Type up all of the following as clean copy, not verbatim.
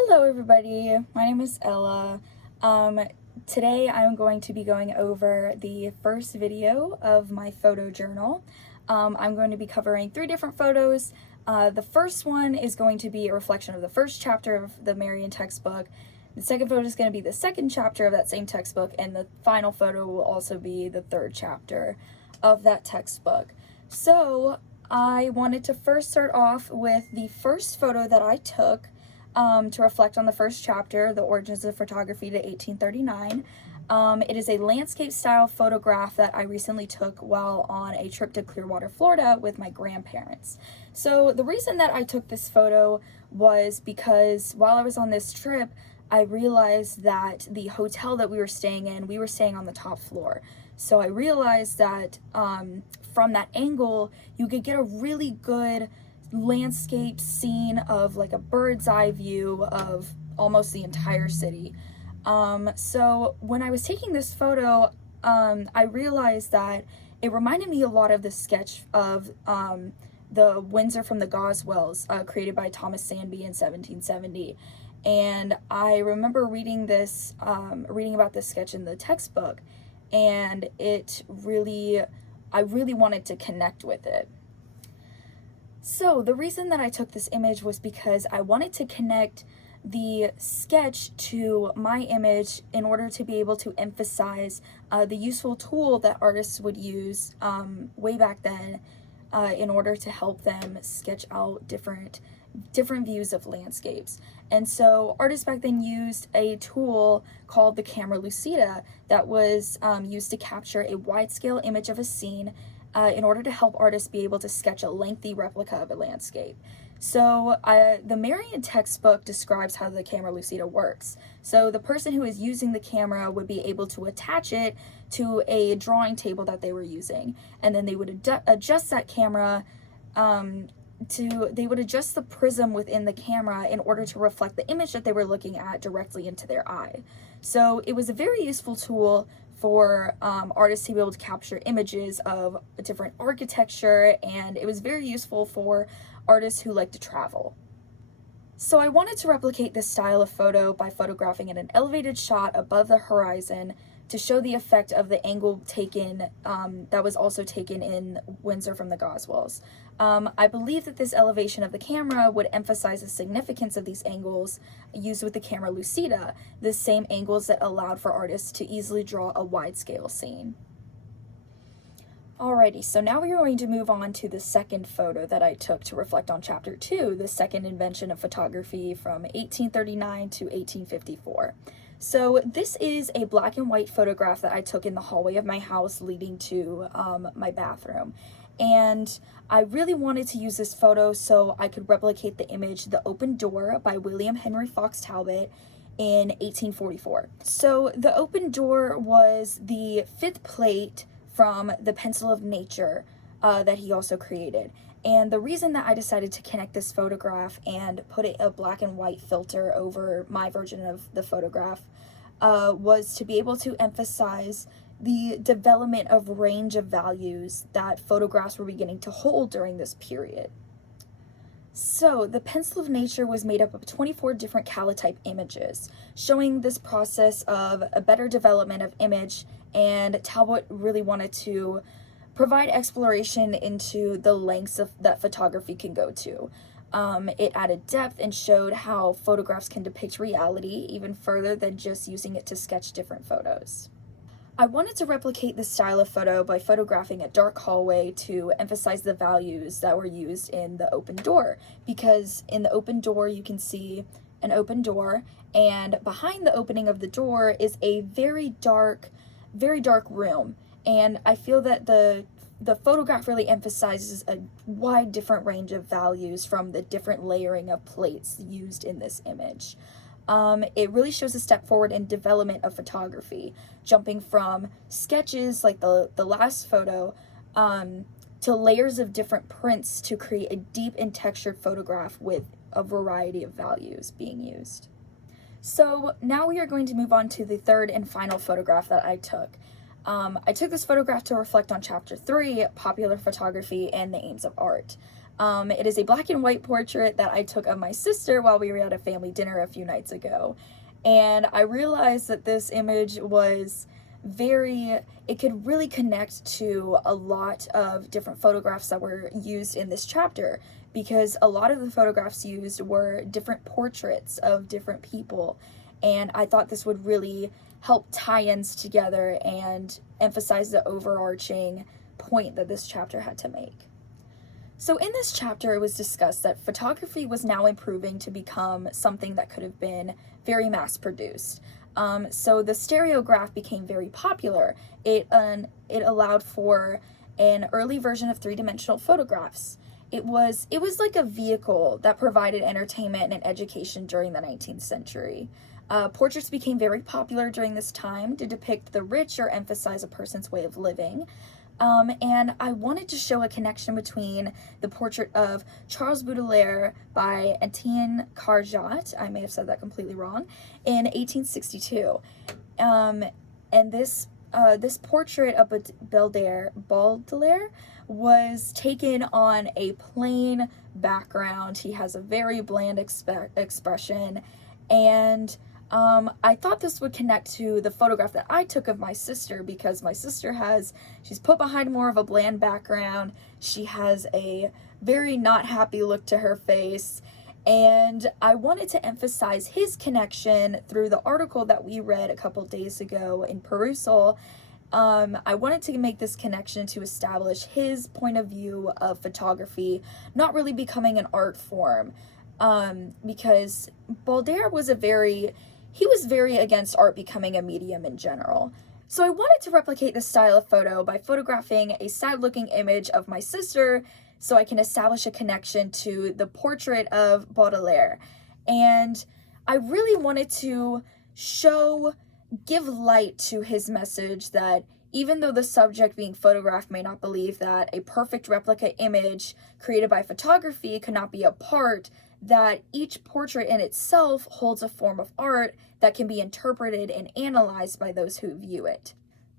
Hello everybody, my name is Ella. Today I'm going to be going over the first video of my photo journal. I'm going to be covering 3 different photos. The first one is going to be a reflection of the first chapter of the Marian textbook. The second photo is going to be the second chapter of that same textbook, and the final photo will also be the third chapter of that textbook. So I wanted to first start off with the first photo that I took to reflect on the first chapter, The Origins of Photography to 1839. It is a landscape style photograph that I recently took while on a trip to Clearwater, Florida with my grandparents. So the reason that I took this photo was because while I was on this trip, I realized that the hotel that we were staying in, we were staying on the top floor. So I realized that from that angle, you could get a really good landscape scene of like a bird's eye view of almost the entire city. So when I was taking this photo, I realized that it reminded me a lot of the sketch of the Windsor from the Goswells, created by Thomas Sandby in 1770. And I remember reading this, reading about this sketch in the textbook, and I really wanted to connect with it. So the reason that I took this image was because I wanted to connect the sketch to my image in order to be able to emphasize the useful tool that artists would use way back then in order to help them sketch out different views of landscapes. And so artists back then used a tool called the camera lucida that was used to capture a wide-scale image of a scene in order to help artists be able to sketch a lengthy replica of a landscape. So the Marian textbook describes how the camera lucida works. So the person who is using the camera would be able to attach it to a drawing table that they were using, and then they would adjust that camera they would adjust the prism within the camera in order to reflect the image that they were looking at directly into their eye. So it was a very useful tool for artists to be able to capture images of different architecture, and it was very useful for artists who like to travel. So I wanted to replicate this style of photo by photographing in an elevated shot above the horizon to show the effect of the angle taken that was also taken in Windsor from the Goswells. I believe that this elevation of the camera would emphasize the significance of these angles used with the camera lucida, the same angles that allowed for artists to easily draw a wide-scale scene. Alrighty, so now we are going to move on to the second photo that I took to reflect on Chapter 2, the second invention of photography from 1839 to 1854. So this is a black and white photograph that I took in the hallway of my house leading to my bathroom. And I really wanted to use this photo so I could replicate the image The Open Door by William Henry Fox Talbot in 1844. So The Open Door was the 5th plate from The Pencil of Nature that he also created. And the reason that I decided to connect this photograph and put a black and white filter over my version of the photograph was to be able to emphasize the development of range of values that photographs were beginning to hold during this period. So The Pencil of Nature was made up of 24 different calotype images, showing this process of a better development of image, and Talbot really wanted to provide exploration into the lengths that photography can go to. It added depth and showed how photographs can depict reality even further than just using it to sketch different photos. I wanted to replicate this style of photo by photographing a dark hallway to emphasize the values that were used in The Open Door, because in The Open Door you can see an open door, and behind the opening of the door is a very dark room. And I feel that the photograph really emphasizes a wide different range of values from the different layering of plates used in this image. It really shows a step forward in development of photography, jumping from sketches like the last photo to layers of different prints to create a deep and textured photograph with a variety of values being used. So now we are going to move on to the third and final photograph that I took. I took this photograph to reflect on Chapter 3, Popular Photography and the Aims of Art. It is a black and white portrait that I took of my sister while we were at a family dinner a few nights ago. And I realized that this image was it could really connect to a lot of different photographs that were used in this chapter, because a lot of the photographs used were different portraits of different people. And I thought this would really help tie-ins together and emphasize the overarching point that this chapter had to make. So in this chapter, it was discussed that photography was now improving to become something that could have been very mass-produced. So the stereograph became very popular. It allowed for an early version of three-dimensional photographs. It was like a vehicle that provided entertainment and education during the 19th century. Portraits became very popular during this time to depict the rich or emphasize a person's way of living. And I wanted to show a connection between the portrait of Charles Baudelaire by Etienne Carjot, I may have said that completely wrong, in 1862. And this portrait of Baudelaire was taken on a plain background. He has a very bland expression, and I thought this would connect to the photograph that I took of my sister, because my sister she's put behind more of a bland background. She has a very not happy look to her face, and I wanted to emphasize his connection through the article that we read a couple days ago in Perusal. I wanted to make this connection to establish his point of view of photography not really becoming an art form, because Baudelaire was very against art becoming a medium in general. So I wanted to replicate this style of photo by photographing a sad-looking image of my sister so I can establish a connection to the portrait of Baudelaire. And I really wanted to give light to his message that even though the subject being photographed may not believe that a perfect replica image created by photography could not be a part, that each portrait in itself holds a form of art that can be interpreted and analyzed by those who view it.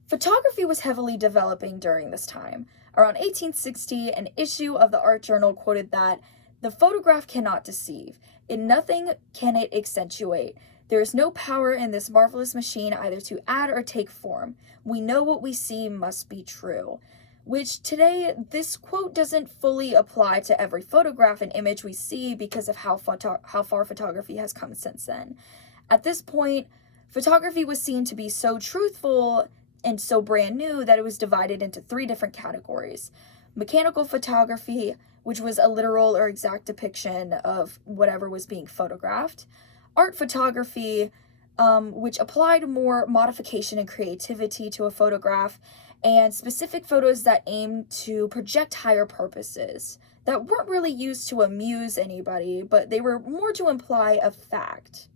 Photography was heavily developing during this time. Around 1860, an issue of the art journal quoted that the photograph cannot deceive. In nothing can it accentuate. There is no power in this marvelous machine either to add or take form. We know what we see must be true. Which today, this quote doesn't fully apply to every photograph and image we see because of how far photography has come since then. At this point, photography was seen to be so truthful and so brand new that it was divided into three different categories. Mechanical photography, which was a literal or exact depiction of whatever was being photographed. Art photography, which applied more modification and creativity to a photograph, and specific photos that aimed to project higher purposes that weren't really used to amuse anybody, but they were more to imply a fact.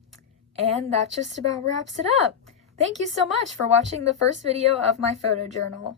And that just about wraps it up. Thank you so much for watching the first video of my photo journal.